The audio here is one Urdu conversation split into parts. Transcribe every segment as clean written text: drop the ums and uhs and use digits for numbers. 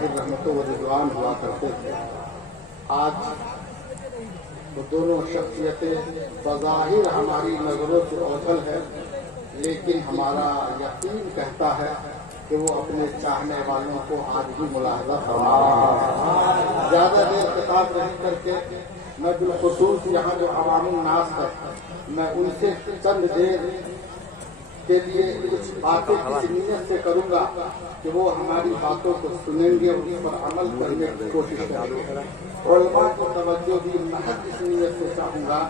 ظاہر رحمتوں و رضوان ہوا کرتے تھے. آج وہ دونوں شخصیتیں بظاہر ہماری نظروں سے اوجھل ہے، لیکن ہمارا یقین کہتا ہے کہ وہ اپنے چاہنے والوں کو آج بھی ملاحظہ فرما رہا ہے. زیادہ دیر خطاب نہیں کر کے میں بالخصوص یہاں جو عوام الناس ہے میں ان سے چند دیر کے لیے کچھ باتیں اس نیت سے کروں گا کہ وہ ہماری باتوں کو سنیں گے اور اس پر عمل کرنے کی کوشش کریں گے. علماء کو توجہ بھی محض اس نیت سے چاہوں گا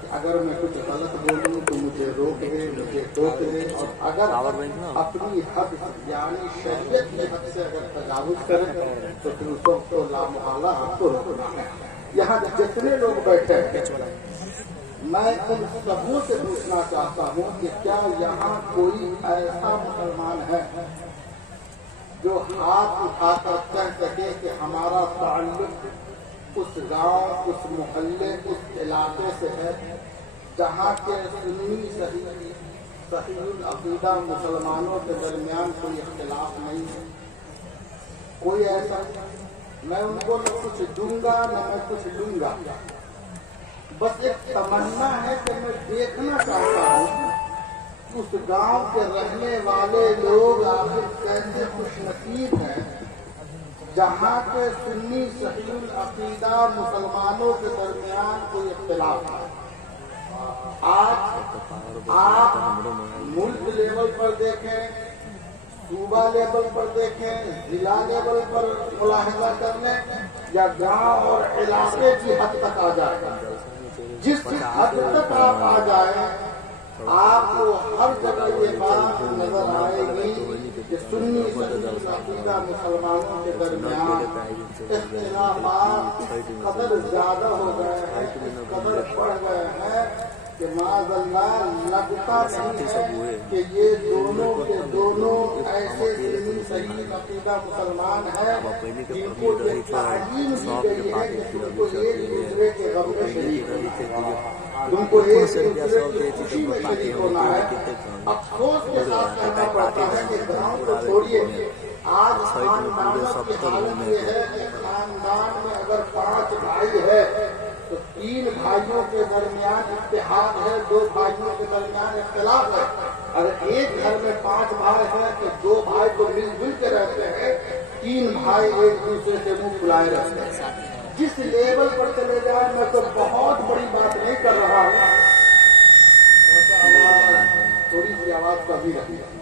کہ اگر میں کچھ غلط بولوں تو مجھے روک دے، مجھے ٹوک دے، اور اگر اپنی حد یعنی شریعت کی حد سے اگر تجاوز کرے تو پھر اس وقت تو لامحالہ آپ کو روکنا ہے. یہاں جتنے لوگ بیٹھے ہیں میں ان سبوں سے پوچھنا چاہتا ہوں کہ کیا یہاں کوئی ایسا مسلمان ہے جو ہاتھ اٹھا کر کہہ سکے کہ ہمارا تعلق اس گاؤں، اس محلے، اس علاقے سے ہے جہاں کے سنی صحیح العقیدہ مسلمانوں کے درمیان کوئی اختلاف نہیں ہے؟ کوئی ایسا؟ میں ان کو نہ کچھ دوں گا نہ میں کچھ لوں گا، بس ایک تمنا ہے کہ میں دیکھنا چاہتا ہوں اس گاؤں کے رہنے والے لوگ آخر کیسے خوش نصیب ہیں جہاں کے سنی صحیح العقیدہ مسلمانوں کے درمیان کوئی اختلاف ہے. آج آپ ملک لیول پر دیکھیں، صوبہ لیول پر دیکھیں، ضلع لیول پر ملاحظہ کر لیں یا گاؤں اور علاقے کی حد تک آ جائے، جس حد تک آپ آ جائیں آپ کو ہر جگہ یہ بات نظر آئے گی کہ سنی عقیدہ مسلمانوں کے درمیان اختلافات اس قدر زیادہ ہو گئے ہیں، اس قدر بڑھ گئے ہیں کہ معاذ اللہ لگتا نہیں ہے کہ یہ دونوں کے دونوں ایسے سنی صحیح عقیدہ مسلمان ہیں جن کو یہ تعلیم دی گئی ہے کہ تم کو ایک دوسرے کے غم میں شریک ہونا ہے، تم کو ایک دوسرے کی خوشی میں شریک ہونا ہے. افسوس کے ساتھ کہنا پڑتا ہے کہ گاؤں کو چھوڑیے، آج خاندانوں کی حالت یہ ہے کہ خاندان میں اگر 5 بھائی ہے تو 3 بھائیوں کے درمیان اتحاد ہے، 2 بھائیوں کے درمیان اختلاف ہے. اگر ایک گھر میں 5 بھائی ہیں تو 2 بھائی تو مل جل کے رہتے ہیں، 3 بھائی ایک دوسرے سے منہ پھلائے رہتے ہیں. جس لیول پر چلے جائیں، میں تو بہت بڑی بات نہیں کر رہا ہوں، تھوڑی سی آواز کبھی رہی ہے.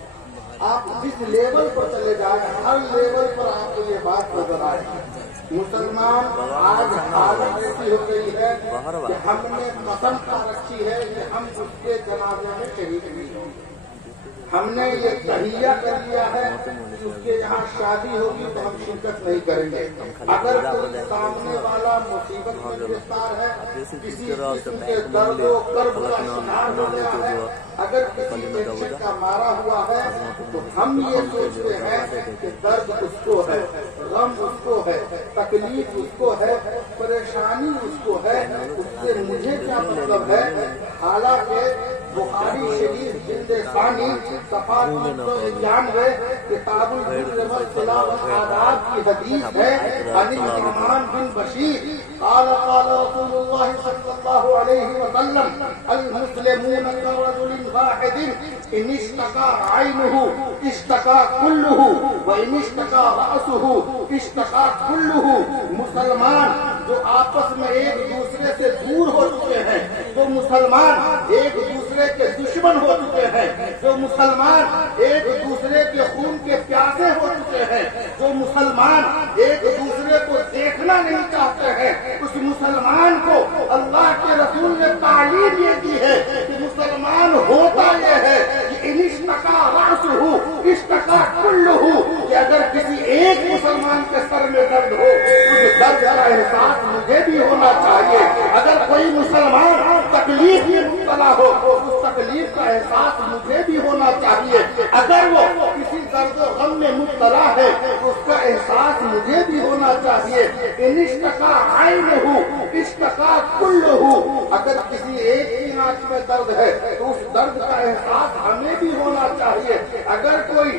آپ جس لیول پر چلے جائیں ہر لیول پر آپ کو یہ بات نظر آئے گی. مسلمان آج حالت ایسی ہو گئی ہے کہ ہم نے قسم کھا رکھی ہے کہ ہم اس کے جنازے میں شریک نہیں ہوں گے. ہم نے یہ تہیہ کر لیا ہے کہ اس کے یہاں شادی ہوگی تو ہم شرکت نہیں کریں گے. اگر کوئی سامنے والا مصیبت میں گرفتار ہے، کسی قسم کے درد و کرب کا شکار ہو گیا ہے، اگر کسی ٹینشن کا مارا ہوا ہے تو ہم یہ سوچتے ہیں کہ درد اس کو ہے، غم اس کو ہے، تکلیف اس کو ہے، پریشانی اس کو ہے، اس سے مجھے کیا مطلب ہے. حالانکہ بخاری شریف جلد ثانی صفحہ 391 کتاب البر والصلہ آداب کی حدیث ہے. عن النعمان بن بشیر قال قال رسول اللہ صلی اللہ علیہ وسلم المسلمون كرجل واحد ان اشتكى عينه اشتكى كله وان اشتكى رأسه اشتكى كله. مسلمان جو آپس میں ایک دوسرے سے دور ہو چکے ہیں، جو مسلمان ایک دوسرے کے دشمن ہو چکے ہیں، جو مسلمان ایک دوسرے کے خون کے پیاسے ہو چکے ہیں، جو مسلمان ایک دوسرے کو دیکھنا نہیں چاہتے ہیں، اس مسلمان کو اللہ کے رسول نے تعلیم یہ دی ہے کہ مسلمان ہوتا یہ ہے کہ ان اشتکا رأسہ اشتکا کلہ، کہ اگر کسی ایک مسلمان کے سر میں درد ہو اس درد کا احساس مجھے بھی ہونا چاہیے. اگر کوئی مسلمان تکلیف میں مبتلا ہو اس تکلیف کا احساس مجھے بھی ہونا چاہیے. اگر وہ کسی درد و غم میں مبتلا ہے تو اس کا احساس مجھے بھی ہونا چاہیے. ان اشتکا عینہ اشتکا کلہ، اگر کسی ایک کی آنکھ میں درد ہے تو اس درد کا احساس ہمیں بھی ہونا چاہیے. اگر کوئی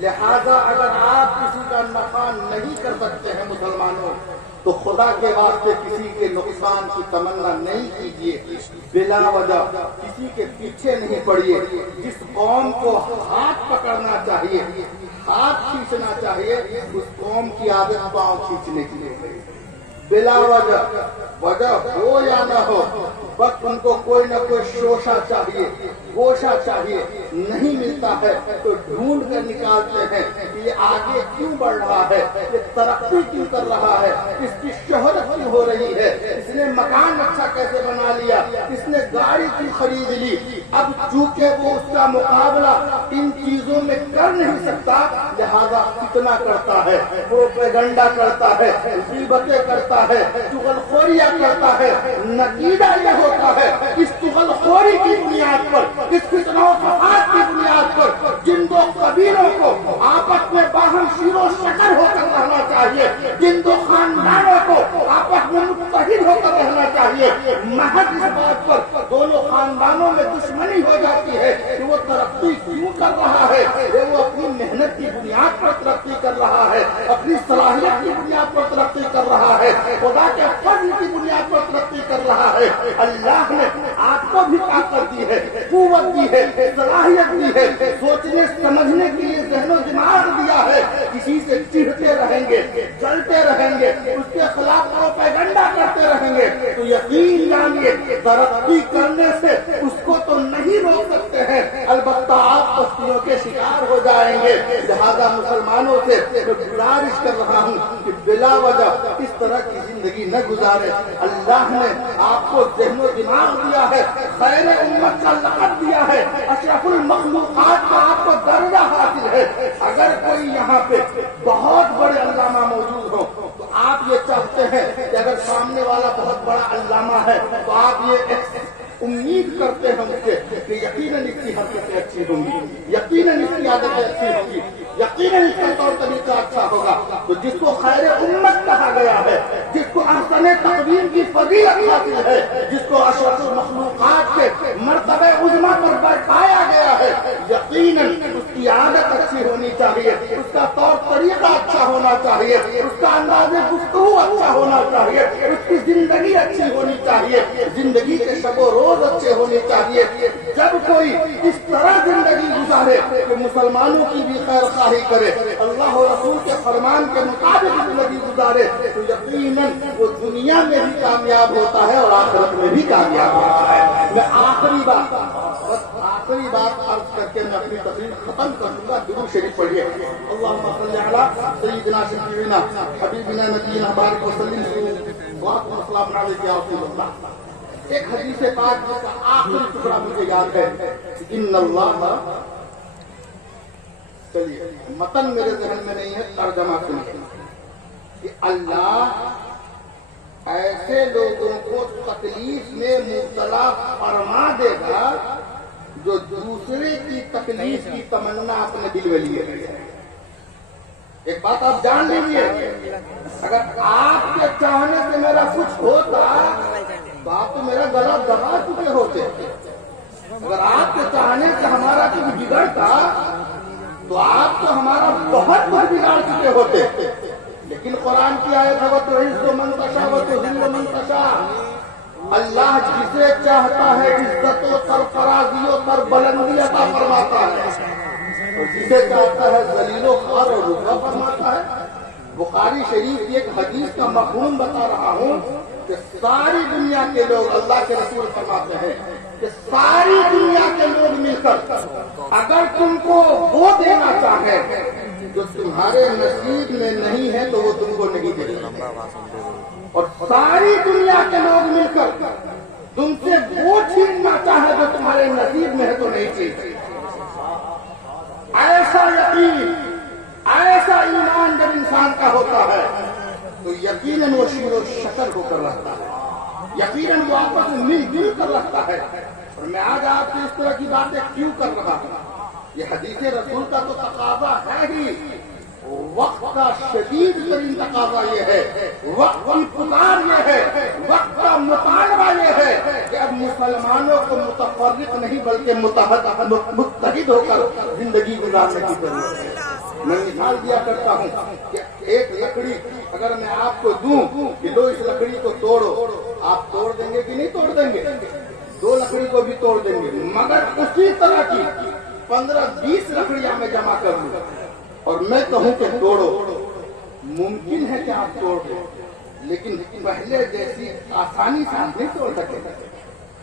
لہذا اگر آپ کسی کا نفع نہیں کر سکتے ہیں مسلمانوں تو خدا کے واسطے کسی کے نقصان کی تمنا نہیں کیجیے، بلا وجہ کسی کے پیچھے نہیں پڑیے۔ جس قوم کو ہاتھ پکڑنا چاہیے، ہاتھ کھینچنا چاہیے، اس قوم کی عادت پاؤں کھینچنے کی نہیں، بلا وجہ ہو یا نہ ہو، بس ان کو کوئی نہ کوئی شوشہ چاہیے، گوشہ چاہیے، نہیں ملتا ہے تو ڈھونڈ کر نکالتے ہیں کہ یہ آگے کیوں بڑھ رہا ہے، یہ ترقی کیوں کر رہا ہے، اس کی شہرت کیوں ہو رہی ہے، اس نے مکان اچھا کیسے بنا لیا، اس نے گاڑی کیوں خرید لی۔ اب چونکہ وہ اس کا مقابلہ ان چیزوں میں کر نہیں سکتا، لہذا فتنہ کرتا ہے، پروپیگنڈا کرتا ہے، غیبتیں کرتا ہے، چغلخوریاں کرتا ہے۔ نتیجہ یہ ہوتا ہے اس چغلخوری کی بنیاد پر، اس فتنہ و فساد کی بنیاد پر جن دو قبیلوں کو آپس میں باہم شیر و شکر ہو کر رہنا چاہیے، جن دو خاندانوں کو آپس میں متحد ہو کر رہنا چاہیے، محض اس بات پر دونوں خاندانوں میں دشمنی ہو جاتی ہے کہ وہ ترقی کیوں کر رہا ہے، وہ اپنی محنت کی بنیاد پر ترقی کر رہا ہے، اپنی صلاحیت کی بنیاد پر ترقی کر رہا ہے، خدا کے فضل کی بنیاد پر ترقی کر رہا ہے۔ اللہ نے آپ کو بھی طاقت دی ہے، قوت دی ہے، صلاحیت دی ہے، سوچنے سمجھنے کے لیے ذہن و دماغ دیا ہے۔ کسی سے چڑھتے رہیں گے، جلتے رہیں گے، اس کے خلاف پروپیگنڈا کرتے رہیں گے تو یقین جانیے ترقی کرنے سے اس کو تو نہیں روک سکتے ہیں، البتہ آپ پستیوں کے شکار ہو جائیں گے۔ لہذا مسلمانوں سے میں گزارش کر رہا ہوں کہ بلا وجہ اس طرح کی زندگی نہ گزارے۔ اللہ نے آپ کو ذہن و دماغ دیا ہے، خیر امت کا لقب دیا ہے، اشرف المخلوقات کا آپ کو درجہ حاصل ہے۔ اگر کوئی یہاں پہ بہت بڑے علامہ موجود ہو تو آپ یہ چاہتے ہیں کہ اگر سامنے والا بہت بڑا علامہ ہے تو آپ یہ امید کرتے ہیں اس سے کہ یقیناً اس کی حرکتیں اچھی ہوں گی، یقیناً اس کی عادتیں اچھی ہوں گی، یقیناً اس کا طور طریقہ اچھا ہوگا۔ تو جس کو خیر امت کہا گیا ہے، جس کو احسن تقویم کی فضیلت حاصل ہے، جس کو اشرف المخلوقات کے مرتبہ عظمیٰ پر بٹھایا گیا ہے، یقیناً اس کی عادت اچھی ہونی چاہیے، اس کا طور طریقہ اچھا ہونا چاہیے، اس کا انداز گفتگو اچھا ہونا چاہیے، اس کی زندگی اچھی ہونی چاہیے، زندگی کے شب و روز اچھے ہونے چاہیے۔ جب کوئی اس طرح زندگی گزارے کہ مسلمانوں کی بھی خیر خواہی کرے، اللہ و رسول کے فرمان کے مطابق زندگی گزارے تو یقیناً وہ دنیا میں بھی کامیاب ہوتا ہے اور آخرت میں بھی کامیاب ہوتا ہے۔ میں آخری بات عرض کر کے میں اپنی تقریر ختم کر دوں گا۔ درود شریف پڑھیے، اللہم صلی علی سیدنا شفیعنا حبیبنا نبینا بارک وسلم وسلام علیہ یا رسول اللہ۔ ایک حدیث پاک جس کا آخری ٹکڑا مجھے یاد ہے، ان اللہ، چلیے متن میرے ذہن میں نہیں ہے، ترجمہ سنیے کہ اللہ ایسے لوگوں کو تکلیف میں مبتلا فرما دے گا جو دوسرے کی تکلیف کی تمنا اپنے دل میں لیے ہوئے ہے۔ ایک بات آپ جان لیجیے، اگر آپ کے چاہنے سے میرا کچھ ہوتا تو آپ تو میرا گلا دبا چکے ہوتے، اگر آپ کے چاہنے سے ہمارا کچھ بگڑتا تو آپ تو ہمارا بہت کچھ بگاڑ چکے ہوتے۔ لیکن قرآن کی آیت ہے وَتُعِزُّ مَن تَشَاءُ وَتُذِلُّ مَن تَشَاءُ، اللہ جسے چاہتا ہے عزت و سرفرازی و سربلندی عطا فرماتا ہے اور جسے چاہتا ہے ذلیل و خوار اور رسوا فرماتا ہے۔ بخاری شریف کی ایک حدیث کا مفہوم بتا رہا ہوں کہ ساری دنیا کے لوگ، اللہ کے رسول فرماتے ہیں کہ ساری دنیا کے لوگ مل کر اگر تم کو وہ دینا چاہیں جو تمہارے نصیب میں نہیں ہے تو وہ تم کو نہیں دے گا، اور ساری دنیا کے لوگ مل کر تم سے وہ چھیننا چاہے جو تمہارے نصیب میں ہے تو نہیں چھین۔ ایسا یقین، ایسا ایمان جب انسان کا ہوتا ہے تو یقیناً وہ شیر و شکر ہو کر رہتا ہے، یقیناً وہ آپس میں مل جل کر رہتا ہے۔ اور میں آج آپ سے اس طرح کی باتیں کیوں کر رہا ہوں؟ یہ حدیث رسول کا تو تقاضا ہے ہی، وقت کا شدید ترین تقاضا یہ ہے، وقت کی پکار یہ ہے، وقت کا مطالبہ یہ ہے کہ اب مسلمانوں کو متفرق نہیں بلکہ متحد ہو کر زندگی گزارنے کی ضرورت ہے۔ میں مثال دیا کرتا ہوں کہ ایک لکڑی اگر میں آپ کو دوں کہ لو اس لکڑی کو توڑو، آپ توڑ دیں گے کہ نہیں توڑ دیں گے؟ دو لکڑی کو بھی توڑ دیں گے، مگر اسی طرح کی 15-20 لکڑیاں میں جمع کر لوں اور میں کہوں کہ توڑو، ممکن ہے کہ آپ توڑ دیں، لیکن پہلے جیسی آسانی سے آپ نہیں توڑ سکے۔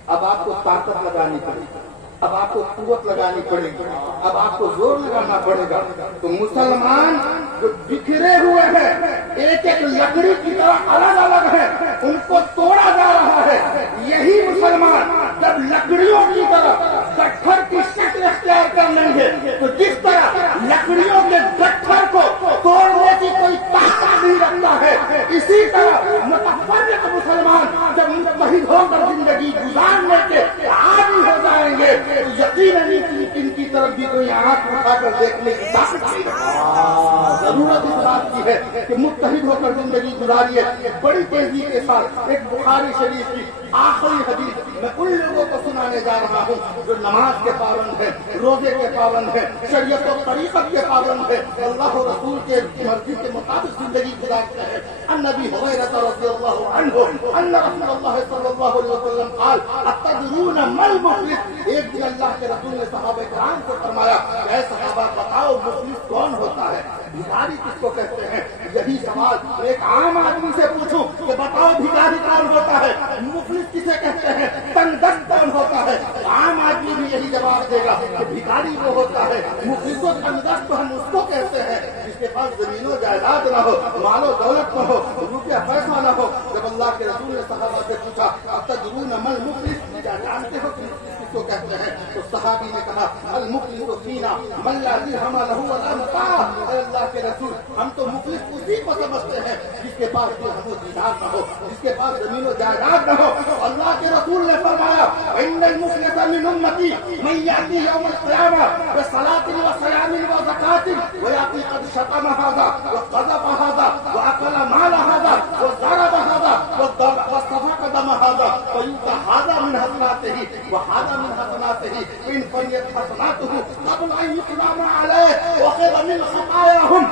اب آپ کو طاقت لگانی پڑے گی، اب آپ کو قوت لگانی پڑے گی، اب آپ کو زور لگانا پڑے گا۔ تو مسلمان جو بکھرے ہوئے ہیں، ایک ایک لکڑی کی طرح الگ الگ ہے، ان کو توڑا جا رہا ہے۔ یہی مسلمان جب لکڑیوں کی طرح گٹھر کی شکل اختیار کر لیں گے تو جس طرح لکڑیوں کے گٹھر کو توڑنے کی کوئی طاقت نہیں رکھتا ہے، اسی طرح متفرق مسلمان جب متحد ہو کر زندگی گزارنے کے عادی ہو جائیں گے تو یقیناً ان کی طرف بھی کوئی آنکھ اٹھا کر دیکھنے کی طاقت نہیں رکھتا۔ ضرورت اس بات کی ہے کہ متحد ہو کر زندگی گزاریے بڑی تیزی کے ساتھ۔ ایک بخاری شریف کی آخری حدیث میں ان لوگوں کو سنانے جا رہا ہوں جو نماز کے پابند ہیں، روزے کے پابند ہیں، شریعت و طریقت کے پابند ہیں، اللہ و رسول کے مرضی کے مطابق زندگی گزارتے ہیں۔ عن ابی ہریرہ رضی اللہ عنہ ان رسول اللہ صلی اللہ علیہ وسلم قال اتدرون ما المفلس؟ ایک دن اللہ کے رسول نے صحابہ کرام سے فرمایا، اے صحابہ بتاؤ مفلس کون ہوتا ہے؟ بھکاری کس کو کہتے ہیں؟ یہی سوال ایک عام آدمی سے پوچھوں کہ بتاؤ بھکاری کون ہوتا ہے، مفلس کسے کہتے ہیں، تنگ دست کون ہوتا ہے؟ عام آدمی بھی یہی جواب دے گا کہ بھکاری وہ ہوتا ہے، مفلس و تنگ دست ہم اس کو کہتے ہیں جس کے پاس زمین و جائیداد نہ ہو، مال و دولت نہ ہو، روپیہ پیسہ نہ ہو۔ جب اللہ کے رسول نے صحابہ سے پوچھا اتدرون ما المفلس، کیا جانتے ہو کہ مفلس کس کو کہتے ہیں؟ تو صحابی نے کہا المفلس فینا من لا درہم لہ ولا متاع۔ اے اللہ کے رسول، ہم تو مفلس اسی کو سمجھتے ہیں جس کے پاس درہم و دینار نہ ہو، جس کے پاس زمین و جائیداد نہ ہو۔ اللہ کے رسول نے فرمایا ان المفلس من امتی من یاتی یوم القیامہ بصلاۃ و صیام و زکاۃ ویاتی قد شتم ھذا وقذف ھذا واکل مال ھذا وضرب ھذا واستفاق دم ھذا فیؤتی ھذا من حسناته وھذا من حسناته ان فنیت حسناته قبل ان یقدم علیہ وخذ من خطاياهم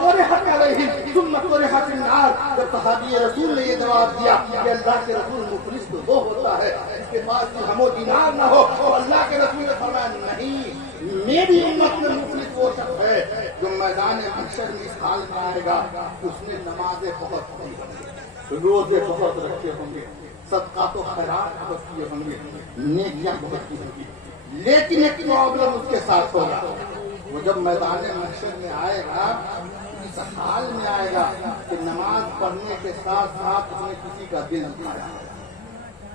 وطرحت علیہم ثم طرحت النار۔ جب صحابی رسول نے یہ جواب دیا کہ اللہ کے رسول مفلس تو وہ ہوتا ہے جس کے پاس درہم و دینار نہ ہو، تو اللہ کے رسول نے فرمایا نہیں، میری امت میں مفلس وہ شخص ہے جو میدان محشر میں اس حال میں آئے گا، اس نے نمازیں بہت پڑھی ہوں گی، روزے بہت رکھے ہوں گے، صدقات و خیرات بہت کیے ہوں گے، نیکیاں بہت کی ہوں گی، لیکن ایک پرابلم اس کے ساتھ ہوگا، وہ جب میدان محشر میں آئے گا اس حال میں آئے گا کہ نماز پڑھنے کے ساتھ ساتھ اس نے کسی کا دل دکھایا،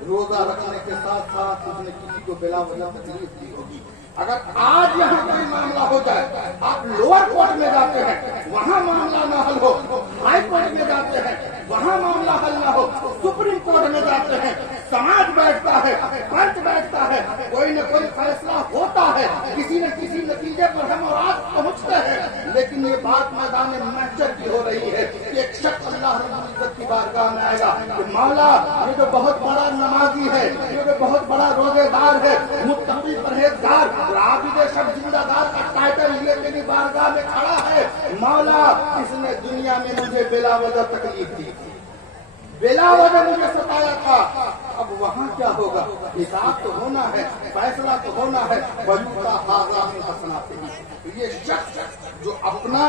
روزہ رکھنے کے ساتھ ساتھ اس نے کسی کو بلا وجہ تکلیف دی ہوگی۔ اگر آج یہاں کوئی معاملہ ہو جائے، آپ لوور کورٹ میں جاتے ہیں وہاں معاملہ نہ حل ہو، ہائی کورٹ میں جاتے ہیں وہاں معاملہ حل نہ ہو، سپریم کورٹ میں جاتے ہیں، سماج بیٹھتا ہے، پنچ بیٹھتا ہے، کوئی نہ کوئی فیصلہ ہوتا ہے، کسی نہ کسی نتیجے پر ہم اور آپ پہنچتے ہیں، لیکن یہ بات میدان محشر کی ہو رہی ہے کہ ایک شخص اللہ رب العزت کی بارگاہ میں آئے گا کہ مولا یہ جو بہت بڑا نمازی ہے، یہ جو بہت بڑا روزے دار ہے، متقی پرہیزگار اور عابد شب زندہ دار کا ٹائٹل یہ میری بارگاہ میں کھڑا ہے، مولا اس نے دنیا میں مجھے بلا وجہ تکلیف دی، بلا وجہ مجھے ستایا تھا، اب وہاں کیا ہوگا؟ حساب تو ہونا ہے، فیصلہ تو ہونا ہے۔ وَيُؤْتَىٰ هَٰذَا مِنْ حَسَنَاتِهِ، یہ شخص جو اپنا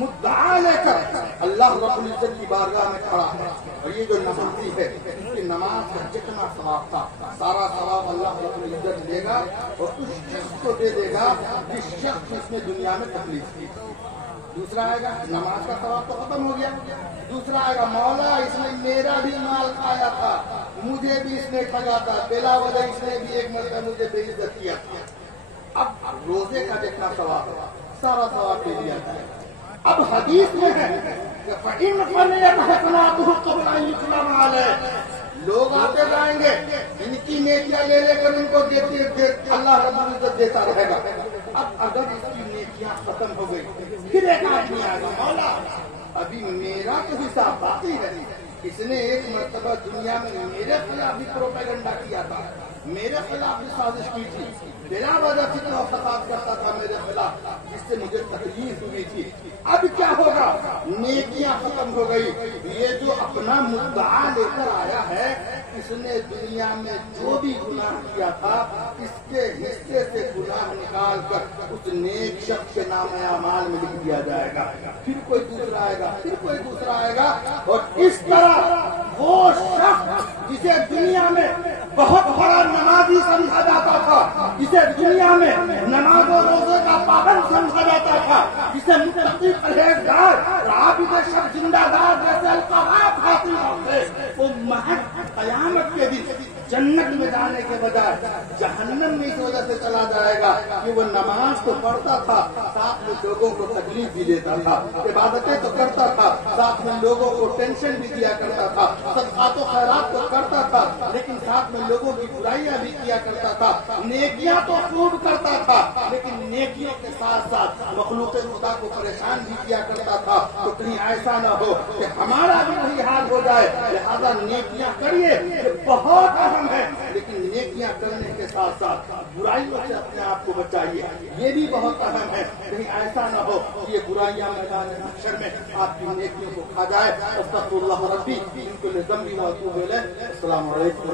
مدعا لے کر اللہ رب العزت کی بارگاہ میں کھڑا ہے، اور یہ جو نمازی ہے اس کی نماز کا جتنا ثواب تھا سارا ثواب اللہ رب العزت دے گا اور اس شخص کو دے دے گا جس شخص اس نے دنیا میں تکلیف کی۔ دوسرا آئے گا نماز کا ثواب تو ختم ہو گیا، دوسرا آئے گا مولا اس نے میرا بھی مال کھایا تھا، مجھے بھی اس نے ٹھگا تھا، بلا وجہ اس نے بھی ایک مرتبہ مجھے بے عزت کیا تھا، اب روزے کا جتنا ثواب ہے سارا ثواب دے دیا جائے۔ اب حدیث میں ہے کہ فَإِنْ فَنِيَتْ حَسَنَاتُهُ قَبْلَ أَنْ يُقْدَمَ عَلَيْهِ، لوگ آتے جائیں گے ان کی نیکیاں لے لے کر ان کو دیتے اللہ رب العزت دیتا رہے گا۔ اب اگر اس کی نیکیاں ختم ہو گئی پھر ایک آدمی آئے گا مولا ابھی میرا تو حساب باقی ہے، اس نے ایک مرتبہ دنیا میں میرے خلاف بھی پروپیگنڈا کیا تھا، میرے خلاف بھی سازش کی تھی، بلا وجہ فتنہ و فساد کرتا تھا میرے خلاف، جس سے مجھے تکلیف ہوئی تھی۔ اب کیا ہوگا؟ نیکیاں ختم ہو گئی۔ یہ جو اپنا مدعا لے کر آیا ہے، اس نے دنیا میں جو بھی گناہ کیا تھا اس کے حصے سے گناہ نکال کر اس نیک شخص کے نام اعمال میں لکھ دیا جائے گا، پھر کوئی دوسرا آئے گا، پھر کوئی دوسرا آئے گا، اور اس طرح وہ شخص جسے دنیا میں بہت بڑا نمازی سمجھا جاتا تھا، جسے دنیا میں نماز و روزے کا پابند سمجھا جاتا تھا، جسے متقی پرہیزگار عابد شب زندہ دار جیسے القابات حاصل ہوتے، وہ محض قیامت کے دن جنت میں جانے کے بجائے جہنم میں اس وجہ سے چلا جائے گا کہ وہ نماز تو پڑھتا تھا، ساتھ میں لوگوں کو تکلیف بھی دیتا تھا، عبادتیں تو کرتا تھا، ساتھ میں لوگوں کو ٹینشن بھی دیا کرتا تھا، صدقات و خیرات تو کرتا تھا، لیکن ساتھ میں لوگوں کی برائیاں بھی کیا کرتا تھا، نیکیاں تو خوب کرتا تھا، لیکن نیکیوں کے ساتھ ساتھ مخلوق خدا کو پریشان بھی کیا کرتا تھا۔ تو کہیں ایسا نہ ہو کہ ہمارا بھی وہی حال ہو جائے، لہذا نیکیاں کریے، یہ بہت اہم ہے، لیکن نیکیاں کرنے کے ساتھ ساتھ برائیوں سے اپنے آپ کو بچائیے، یہ بھی بہت اہم ہے۔ کہیں ایسا نہ ہو کہ یہ برائیاں میدان محشر میں آپ کی نیکیوں کو کھا جائے۔ استغفر اللہ ربی من کل ذنب و اتوب الیہ۔ السلام علیکم۔